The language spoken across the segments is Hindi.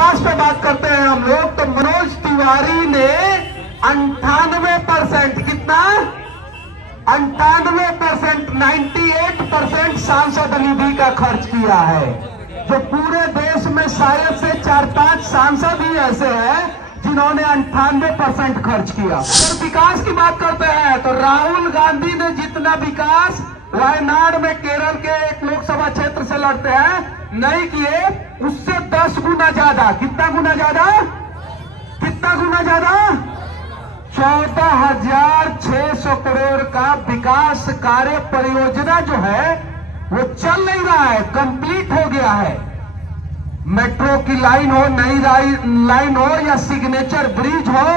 विकास पे बात करते हैं हम लोग, तो मनोज तिवारी ने 98%, कितना 98%, 98% सांसद निधि का खर्च किया है। जो पूरे देश में शायद से 4-5 सांसद ही ऐसे हैं जिन्होंने 98% खर्च किया। अगर विकास की बात करते हैं तो राहुल गांधी ने जितना विकास वायनाड में केरल के एक लोकसभा क्षेत्र से लड़ते हैं नहीं किए, उससे 10 गुना ज्यादा। कितना गुना ज्यादा? कितना गुना ज्यादा? 14,600 करोड़ का विकास कार्य परियोजना जो है वो चल नहीं रहा है, कंप्लीट हो गया है। मेट्रो की लाइन हो, नई लाइन हो, या सिग्नेचर ब्रिज हो,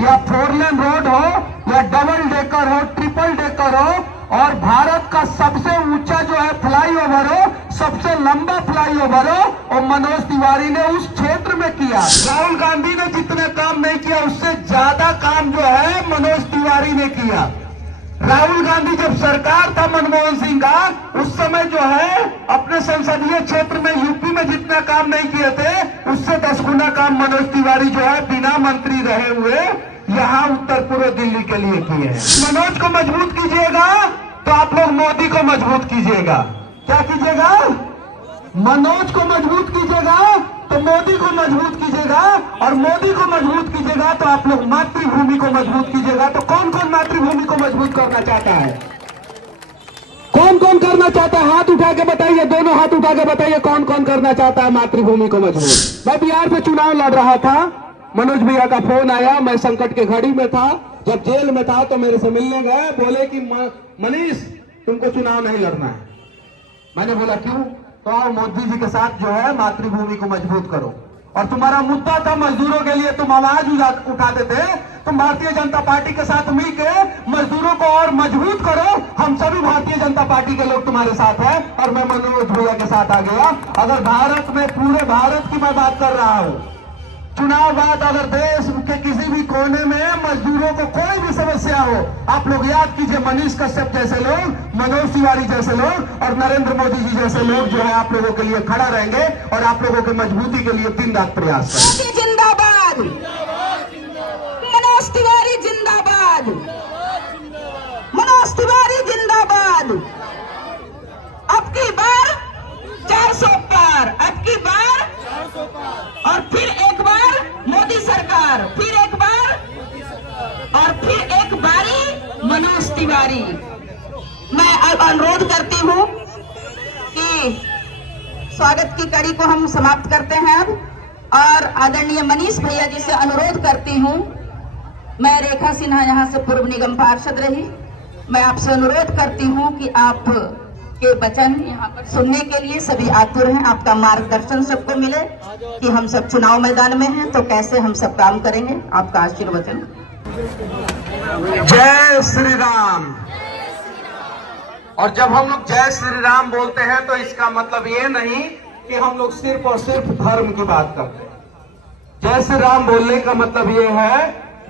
या 4 लेन रोड हो, या डबल डेकर हो, ट्रिपल डेकर हो, और भारत का सबसे ऊंचा जो है फ्लाईओवर हो, सबसे लंबा फ्लाईओवर हो, और मनोज तिवारी ने उस क्षेत्र में किया। राहुल गांधी ने जितने काम नहीं किया उससे ज्यादा काम जो है मनोज तिवारी ने किया। राहुल गांधी जब सरकार था मनमोहन सिंह का, उस समय जो है अपने संसदीय क्षेत्र में यूपी में जितना काम नहीं किए थे उससे 10 गुना काम मनोज तिवारी जो है बिना मंत्री रहे हुए यहाँ उत्तर पूर्व दिल्ली के लिए किए हैं। मनोज को मजबूत कीजिएगा तो आप लोग मोदी को मजबूत कीजिएगा। क्या कीजिएगा? मनोज को मजबूत कीजिएगा तो मोदी को मजबूत कीजिएगा, और मोदी को मजबूत कीजिएगा तो आप लोग मातृभूमि को मजबूत कीजिएगा। तो कौन कौन मातृभूमि को मजबूत करना चाहता है? कौन कौन करना चाहता है? हाथ उठा के बताइए, दोनों हाथ उठा के बताइए कौन कौन करना चाहता है मातृभूमि को मजबूत। मैं बिहार में चुनाव लड़ रहा था, मनोज भैया का फोन आया, मैं संकट के घड़ी में था, जब जेल में था तो मेरे से मिलने गए, बोले कि मनीष तुमको चुनाव नहीं लड़ना है। मैंने बोला क्यों? तो आओ मोदी जी के साथ जो है मातृभूमि को मजबूत करो। और तुम्हारा मुद्दा था मजदूरों के लिए, तुम आवाज उठाते थे, तुम भारतीय जनता पार्टी के साथ मिलकर मजदूरों को और मजबूत करो। हम सभी भारतीय जनता पार्टी के लोग तुम्हारे साथ हैं, और मैं मनोज भैया के साथ आ गया। अगर भारत में, पूरे भारत की मैं बात कर रहा हूं, चुनाव बाद अगर देश के किसी भी कोने में मजदूरों को कोई भी समस्या हो, आप लोग याद कीजिए मनीष कश्यप जैसे लोग, मनोज तिवारी जैसे लोग और नरेंद्र मोदी जी जैसे लोग जो है आप लोगों के लिए खड़ा रहेंगे और आप लोगों की मजबूती के लिए दिन रात प्रयास करेंगे। जिंदाबाद मनोज तिवारी, जिंदाबाद मनोज तिवारी, जिंदाबाद। अब की बार 400 पार, अब की बार, और फिर एक बार मोदी सरकार, फिर एक बार, और फिर एक बारी मनोज तिवारी। मैं अनुरोध करती हूँ कि स्वागत की कड़ी को हम समाप्त करते हैं अब, और आदरणीय मनीष भैया जी से अनुरोध करती हूँ। मैं रेखा सिन्हा यहाँ से पूर्व निगम पार्षद रही, मैं आपसे अनुरोध करती हूँ कि आप के वचन यहाँ पर सुनने के लिए सभी आतुर हैं। आपका मार्गदर्शन सबको मिले कि हम सब चुनाव मैदान में हैं तो कैसे हम सब काम करेंगे। आपका आशीर्वचन। जय श्री राम। और जब हम लोग जय श्री राम बोलते हैं तो इसका मतलब ये नहीं कि हम लोग सिर्फ और सिर्फ धर्म की बात करते हैं। जय श्री राम बोलने का मतलब ये है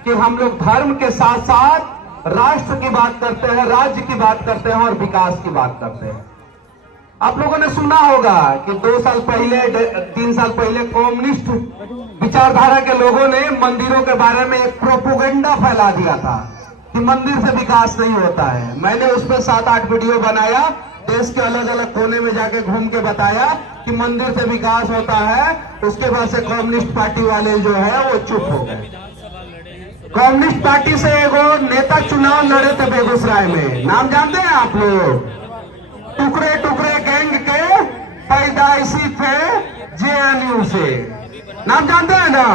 कि हम लोग धर्म के साथ साथ राष्ट्र की बात करते हैं, राज्य की बात करते हैं और विकास की बात करते हैं। आप लोगों ने सुना होगा कि 2 साल पहले, 3 साल पहले कम्युनिस्ट विचारधारा के लोगों ने मंदिरों के बारे में एक प्रोपोगेंडा फैला दिया था कि मंदिर से विकास नहीं होता है। मैंने उस पर 7-8 वीडियो बनाया, देश के अलग अलग कोने में जाके घूम के बताया कि मंदिर से विकास होता है। उसके बाद से कम्युनिस्ट पार्टी वाले जो है वो चुप हो गए। कम्युनिस्ट पार्टी से एगो नेता चुनाव लड़े थे बेगूसराय में, नाम जानते हैं आप लोग? टुकड़े टुकड़े गैंग के पैदाइशी थे जेएनयू से, नाम जानते हैं ना?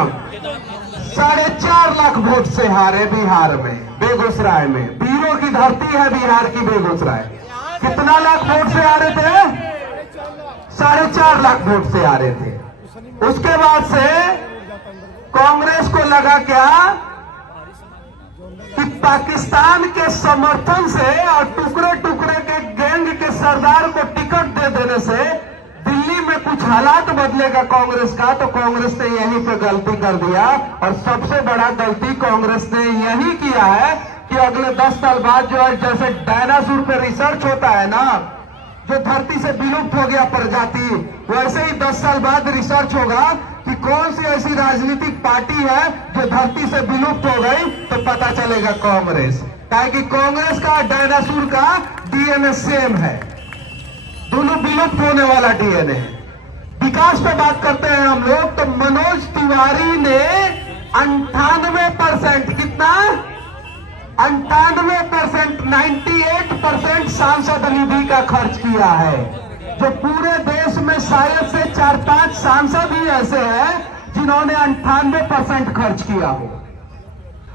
4.5 लाख वोट से हारे बिहार में, बेगूसराय में। वीरों की धरती है बिहार की बेगूसराय। कितना लाख वोट से हारे थे? 4.5 लाख वोट से हारे थे। उसके बाद से कांग्रेस को लगा क्या कि पाकिस्तान के समर्थन से और टुकड़े टुकड़े के गैंग के सरदार को टिकट दे देने से दिल्ली में कुछ हालात बदलेगा कांग्रेस का। तो कांग्रेस ने यहीं पे गलती कर दिया, और सबसे बड़ा गलती कांग्रेस ने यही किया है कि अगले 10 साल बाद जो है, जैसे डायनासोर पे रिसर्च होता है ना, जो धरती से विलुप्त हो गया प्रजाति, वैसे ही 10 साल बाद रिसर्च होगा कि कौन सी ऐसी राजनीतिक पार्टी है जो धरती से विलुप्त हो गई, तो पता चलेगा कांग्रेस। काहे कि कांग्रेस का डायनासोर का डीएनए सेम है, दोनों विलुप्त होने वाला डीएनए है। विकास पे बात करते हैं हम लोग, तो मनोज तिवारी ने 98%, कितना 98%, 98% सांसद निधि का खर्च किया है, जो पूरे देश में शायद से 4-5 सांसद ही ऐसे हैं जिन्होंने 98% खर्च किया हो।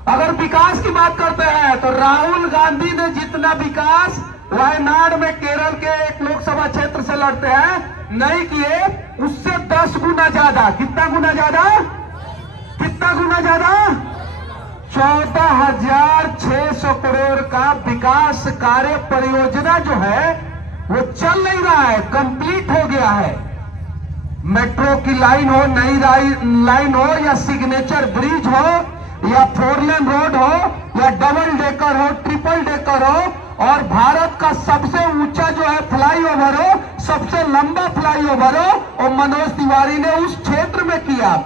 अगर विकास की बात करते हैं तो राहुल गांधी ने जितना विकास वायनाड में केरल के एक लोकसभा क्षेत्र से लड़ते हैं नहीं किए, उससे 10 गुना ज्यादा, कितना गुना ज्यादा, कितना गुना ज्यादा, 14,600 करोड़ का विकास कार्य परियोजना जो है वो चल नहीं रहा है, कंप्लीट हो गया है। मेट्रो की लाइन हो, नई लाइन हो, या सिग्नेचर ब्रिज हो, या 4 लेन रोड हो, या डबल डेकर हो, ट्रिपल डेकर हो, और भारत का सबसे ऊंचा जो है फ्लाईओवर हो, सबसे लंबा फ्लाईओवर हो, और मनोज तिवारी ने उस क्षेत्र में किया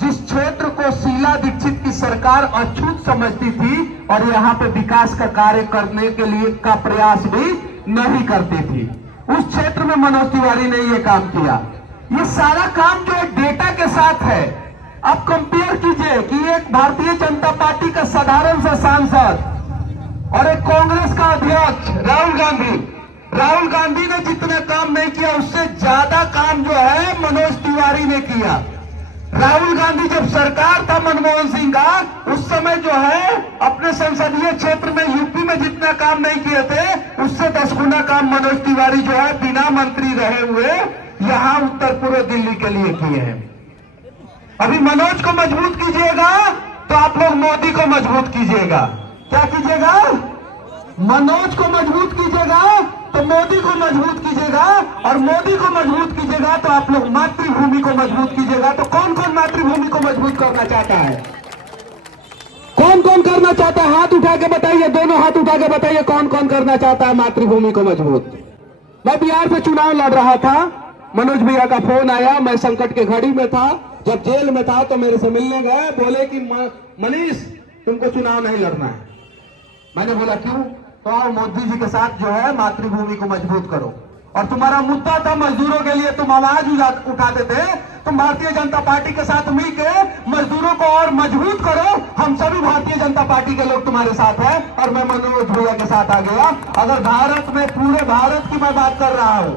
जिस क्षेत्र को शीला दीक्षित की सरकार अछूत समझती थी और यहां पे विकास का कार्य करने के लिए का प्रयास भी नहीं करती थी। उस क्षेत्र में मनोज तिवारी ने ये काम किया। ये सारा काम जो है डेटा के साथ है। अब कंपेयर कीजिए कि एक भारतीय जनता पार्टी का साधारण सा सांसद और एक कांग्रेस का अध्यक्ष राहुल गांधी ने जितना काम नहीं किया उससे ज्यादा काम जो है मनोज तिवारी ने किया। राहुल गांधी जब सरकार था मनमोहन सिंह का, उस समय जो है अपने संसदीय क्षेत्र में यूपी में जितना काम नहीं किए थे उससे 10 गुना काम मनोज तिवारी जो है बिना मंत्री रहे हुए यहां उत्तर पूर्व दिल्ली के लिए किए हैं। अभी मनोज को मजबूत कीजिएगा तो आप लोग मोदी को मजबूत कीजिएगा। क्या कीजिएगा? मनोज को मजबूत कीजिएगा तो मोदी को मजबूत कीजिएगा, और मोदी को मजबूत कीजिएगा तो आप लोग मातृभूमि को मजबूत कीजिएगा। तो कौन कौन मातृभूमि को मजबूत करना चाहता है? कौन कौन करना चाहता है? हाथ उठा के बताइए, दोनों हाथ उठा के बताइए कौन कौन करना चाहता है मातृभूमि को मजबूत। मैं बिहार से चुनाव लड़ रहा था, मनोज भैया का फोन आया, मैं संकट के घड़ी में था, जब जेल में था तो मेरे से मिलने गए, बोले कि मनीष तुमको चुनाव नहीं लड़ना है। मैंने बोला क्यों? तो आओ मोदी जी के साथ जो है मातृभूमि को मजबूत करो। और तुम्हारा मुद्दा था मजदूरों के लिए, तुम आवाज उठाते थे, तुम भारतीय जनता पार्टी के साथ मिलकर मजदूरों को और मजबूत करो। हम सभी भारतीय जनता पार्टी के लोग तुम्हारे साथ हैं और मैं मनोज भैया के साथ आ गया। अगर भारत में, पूरे भारत की मैं बात कर रहा हूं,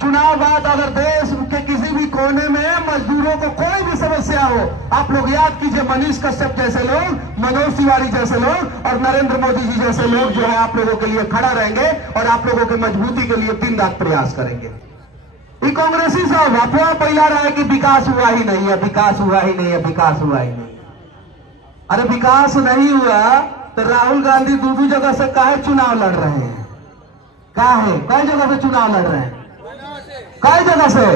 चुनाव बाद अगर देश के किसी भी कोने में मजदूरों को कोई भी समस्या हो, आप लोग याद कीजिए मनीष कश्यप जैसे लोग, मनोज तिवारी जैसे लोग और नरेंद्र मोदी जी जैसे लोग जो है आप लोगों के लिए खड़ा रहेंगे और आप लोगों की मजबूती के लिए दिन रात प्रयास करेंगे। ये कांग्रेसी सब अफवाह फैला रहा है कि विकास हुआ ही नहीं है, विकास हुआ ही नहीं है, विकास हुआ ही नहीं। अरे विकास नहीं हुआ तो राहुल गांधी 2 जगह से काहे चुनाव लड़ रहे हैं? कई जगह से चुनाव लड़ रहे हैं? कई जगह से?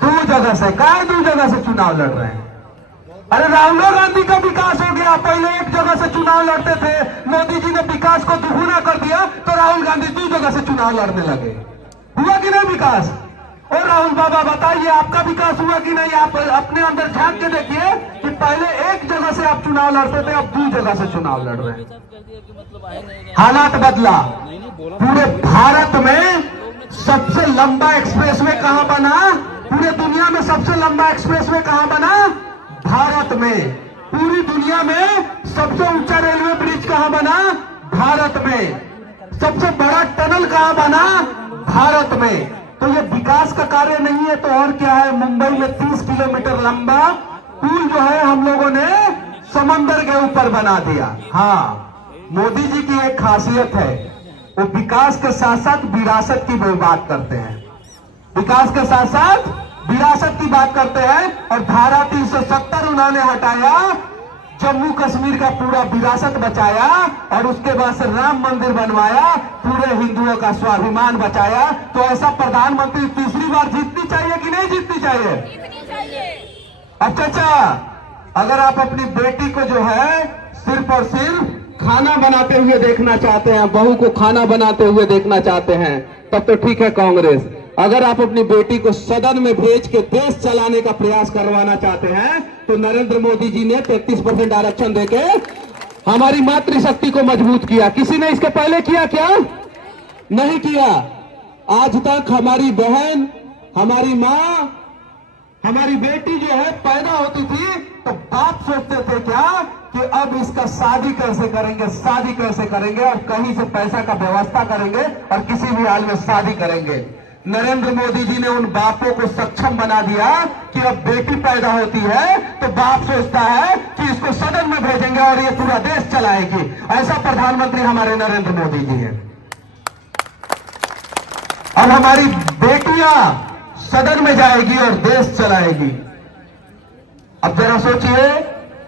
2 जगह से। कई 2 जगह से चुनाव लड़ रहे हैं? अरे राहुल गांधी का विकास हो गया, पहले एक जगह से चुनाव लड़ते थे, मोदी जी ने विकास को दुगुना कर दिया तो राहुल गांधी 2 जगह से चुनाव लड़ने लगे। हुआ कि नहीं विकास? और राहुल बाबा बताइए आपका विकास हुआ कि नहीं? आप अपने अंदर झांक के देखिए कि पहले एक जगह से आप चुनाव लड़ते थे, अब 2 जगह से चुनाव लड़ रहे हैं। हालात बदला। पूरे भारत में सबसे लंबा एक्सप्रेसवे कहां बना? पूरे दुनिया में सबसे लंबा एक्सप्रेसवे कहां बना? भारत में। पूरी दुनिया में सबसे ऊंचा रेलवे ब्रिज कहां बना? भारत में। सबसे बड़ा टनल कहां बना? भारत में। तो ये विकास का कार्य नहीं है तो और क्या है? मुंबई में 30 किलोमीटर लंबा पुल जो है हम लोगों ने समंदर के ऊपर बना दिया। हाँ, मोदी जी की एक खासियत है, वो विकास के साथ साथ विरासत की भी बात करते हैं। विकास के साथ साथ विरासत की बात करते हैं। और धारा 370 उन्होंने हटाया, जम्मू कश्मीर का पूरा विरासत बचाया और उसके बाद से राम मंदिर बनवाया, पूरे हिंदुओं का स्वाभिमान बचाया। तो ऐसा प्रधानमंत्री तीसरी बार जीतनी चाहिए कि नहीं जीतनी चाहिए? अब चाचा, अगर आप अपनी बेटी को जो है सिर्फ और सिर्फ खाना बनाते हुए देखना चाहते हैं, बहू को खाना बनाते हुए देखना चाहते हैं, तब तो ठीक है कांग्रेस। अगर आप अपनी बेटी को सदन में भेज के देश चलाने का प्रयास करवाना चाहते हैं तो नरेंद्र मोदी जी ने 33% आरक्षण देके हमारी मातृशक्ति को मजबूत किया। किसी ने इसके पहले किया क्या? नहीं किया। आज तक हमारी बहन, हमारी माँ, हमारी बेटी जो है पैदा होती थी तो बाप सोचते थे क्या कि अब इसका शादी कैसे करेंगे और कहीं से पैसा का व्यवस्था करेंगे और किसी भी हाल में शादी करेंगे। नरेंद्र मोदी जी ने उन बापों को सक्षम बना दिया कि अब बेटी पैदा होती है तो बाप सोचता है कि इसको सदन में भेजेंगे और ये पूरा देश चलाएगी। ऐसा प्रधानमंत्री हमारे नरेंद्र मोदी जी हैं। अब हमारी बेटियां सदन में जाएगी और देश चलाएगी। अब जरा सोचिए,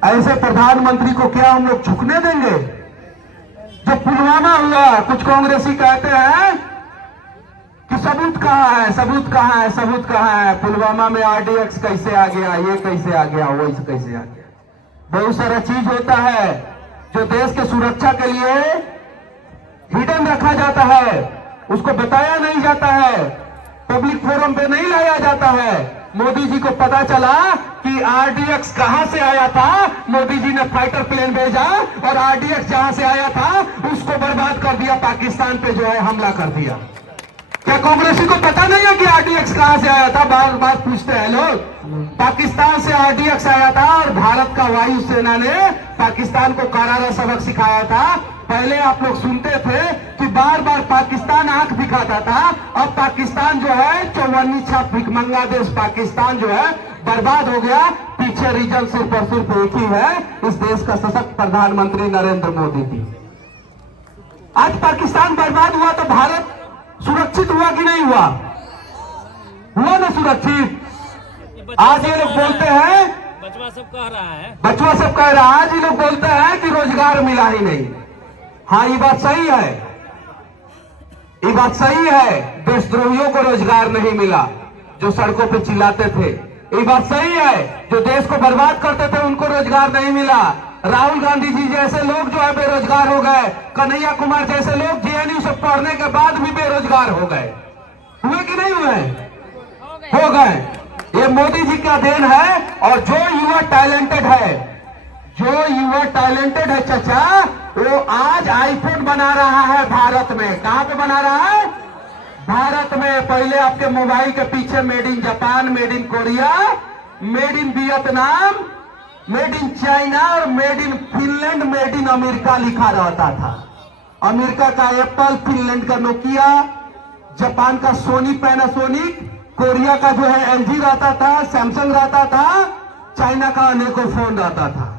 ऐसे प्रधानमंत्री को क्या हम लोग झुकने देंगे? जो पुलवामा हुआ, कुछ कांग्रेसी कहते हैं कि सबूत कहां है, पुलवामा में आरडीएक्स कैसे आ गया, ये कैसे आ गया, वो कैसे आ गया। बहुत सारा चीज होता है जो देश के सुरक्षा के लिए हिडन रखा जाता है, उसको बताया नहीं जाता है, पब्लिक फोरम पे नहीं लाया जाता है। मोदी जी को पता चला कि आरडीएक्स कहां से आया था, मोदी जी ने फाइटर प्लेन भेजा और आरडीएक्स जहां से आया था उसको बर्बाद कर दिया, पाकिस्तान पे जो है हमला कर दिया। क्या कांग्रेसी को पता नहीं है कि आरडीएक्स कहां से आया था? बार बार पूछते हैं लोग। पाकिस्तान से आरडीएक्स आया था और भारत का वायुसेना ने पाकिस्तान को करारा सबक सिखाया था। पहले आप लोग सुनते थे कि बार बार पाकिस्तान आंख दिखाता था, अब पाकिस्तान जो है चौवन्नी छाप भिखमंगा देश पाकिस्तान जो है बर्बाद हो गया। पीछे रीजन सिर्फ और सिर्फ एक ही है, इस देश का सशक्त प्रधानमंत्री नरेंद्र मोदी जी। आज पाकिस्तान बर्बाद हुआ तो भारत सुरक्षित हुआ कि नहीं हुआ? हुआ ना सुरक्षित। आज ये लोग बोलते हैं, बचवा सब कह रहा है, आज ये लोग बोलते हैं कि रोजगार मिला ही नहीं। हाँ, ये बात सही है, देशद्रोहियों को रोजगार नहीं मिला जो सड़कों पे चिल्लाते थे। ये बात सही है, जो देश को बर्बाद करते थे उनको रोजगार नहीं मिला। राहुल गांधी जी जैसे लोग जो है बेरोजगार हो गए, कन्हैया कुमार जैसे लोग जेएनयू से पढ़ने के बाद भी बेरोजगार हो गए। हुए कि नहीं हुए? हो गए। ये मोदी जी का देन है। और जो युवा टैलेंटेड है चाचा, वो आज आईफोन बना रहा है भारत में। कहां पे बना रहा है? भारत में। पहले आपके मोबाइल के पीछे made in Japan, made in Korea, made in Vietnam, made in China और made in Finland, made in America लिखा रहता था। अमेरिका का एप्पल, फिनलैंड का नोकिया, जापान का सोनी पैनासोनिक, कोरिया का जो है एलजी रहता था, सैमसंग रहता था, चाइना का अनेकों फोन रहता था।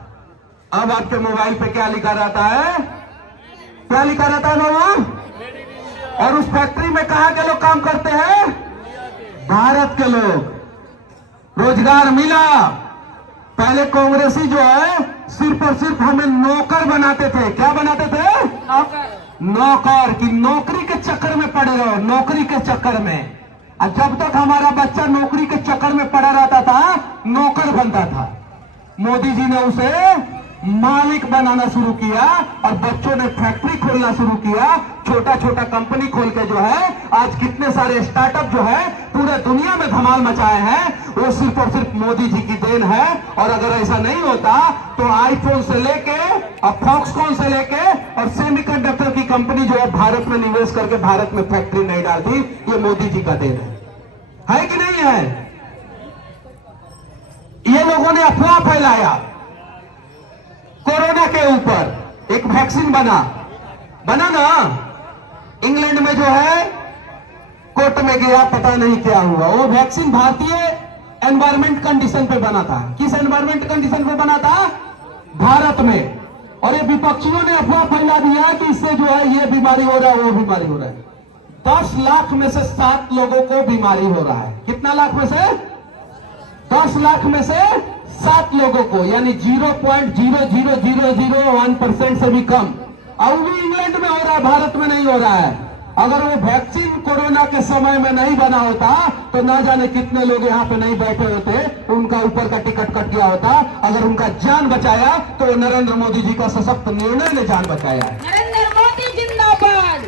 अब आपके मोबाइल पे क्या लिखा रहता है? क्या लिखा रहता है लोगों? और उस फैक्ट्री में कहां के लोग काम करते हैं? भारत के लोग। रोजगार मिला। पहले कांग्रेसी जो है सिर्फ और सिर्फ हमें नौकर बनाते थे। क्या बनाते थे? नौकर। की नौकरी के चक्कर में पड़े रहो, नौकरी के चक्कर में। और जब तक हमारा बच्चा नौकरी के चक्कर में पड़ा रहता था, नौकर बनता था। मोदी जी ने उसे मालिक बनाना शुरू किया और बच्चों ने फैक्ट्री खोलना शुरू किया। छोटा छोटा कंपनी खोल के जो है आज कितने सारे स्टार्टअप जो है पूरे दुनिया में धमाल मचाए हैं, वो सिर्फ और सिर्फ मोदी जी की देन है। और अगर ऐसा नहीं होता तो आईफोन से लेके और फॉक्सकॉन से लेके और सेमीकंडक्टर की कंपनी जो है भारत में निवेश करके भारत में फैक्ट्री नहीं डालती। ये मोदी जी का देन है कि नहीं है? ये लोगों ने अफवाह फैलाया कोरोना के ऊपर। एक वैक्सीन बना ना, इंग्लैंड में जो है कोर्ट में गया, पता नहीं क्या हुआ। वो वैक्सीन भारतीय एनवायरमेंट कंडीशन पे बना था। किस एनवायरमेंट कंडीशन पे बना था? भारत में। और ये विपक्षियों ने अफवाह फैला दिया कि इससे जो है ये बीमारी हो रहा है, वो बीमारी हो रहा है। 10 लाख में से 7 लोगों को बीमारी हो रहा है। कितना लाख में से? 10 लाख में से 7 लोगों को, यानी 0.00001% से भी कम। और भी इंग्लैंड में हो रहा है, भारत में नहीं हो रहा है। अगर वो वैक्सीन कोरोना के समय में नहीं बना होता तो ना जाने कितने लोग यहाँ पे नहीं बैठे होते, उनका ऊपर का टिकट कट गया होता। अगर उनका जान बचाया तो नरेंद्र मोदी जी का सशक्त निर्णय ने जान बचाया है। नरेंद्र मोदी जिंदाबाद।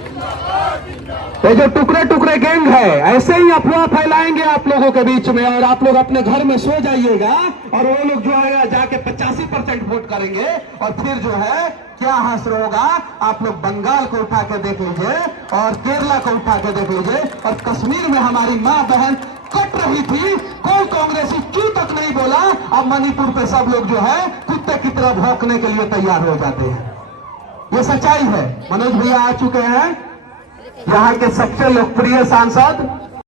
ये जो टुकड़े टुकड़े गैंग है ऐसे ही अफवाह फैलाएंगे आप लोगों के बीच में, और आप लोग अपने घर में सो जाइएगा और वो लोग जो है जाके 85% वोट करेंगे, और फिर जो है क्या हश्र होगा आप लोग बंगाल को उठा के देख लीजिए और केरला को उठा के देख लीजिए, और कश्मीर में हमारी माँ बहन कट रही थी, कोई कांग्रेसी क्यों तक नहीं बोला। अब मणिपुर पे सब लोग जो है कुत्ते की तरह भौंकने के लिए तैयार हो जाते हैं। ये सच्चाई है। मनोज भैया आ चुके हैं, यहाँ के सबसे लोकप्रिय सांसद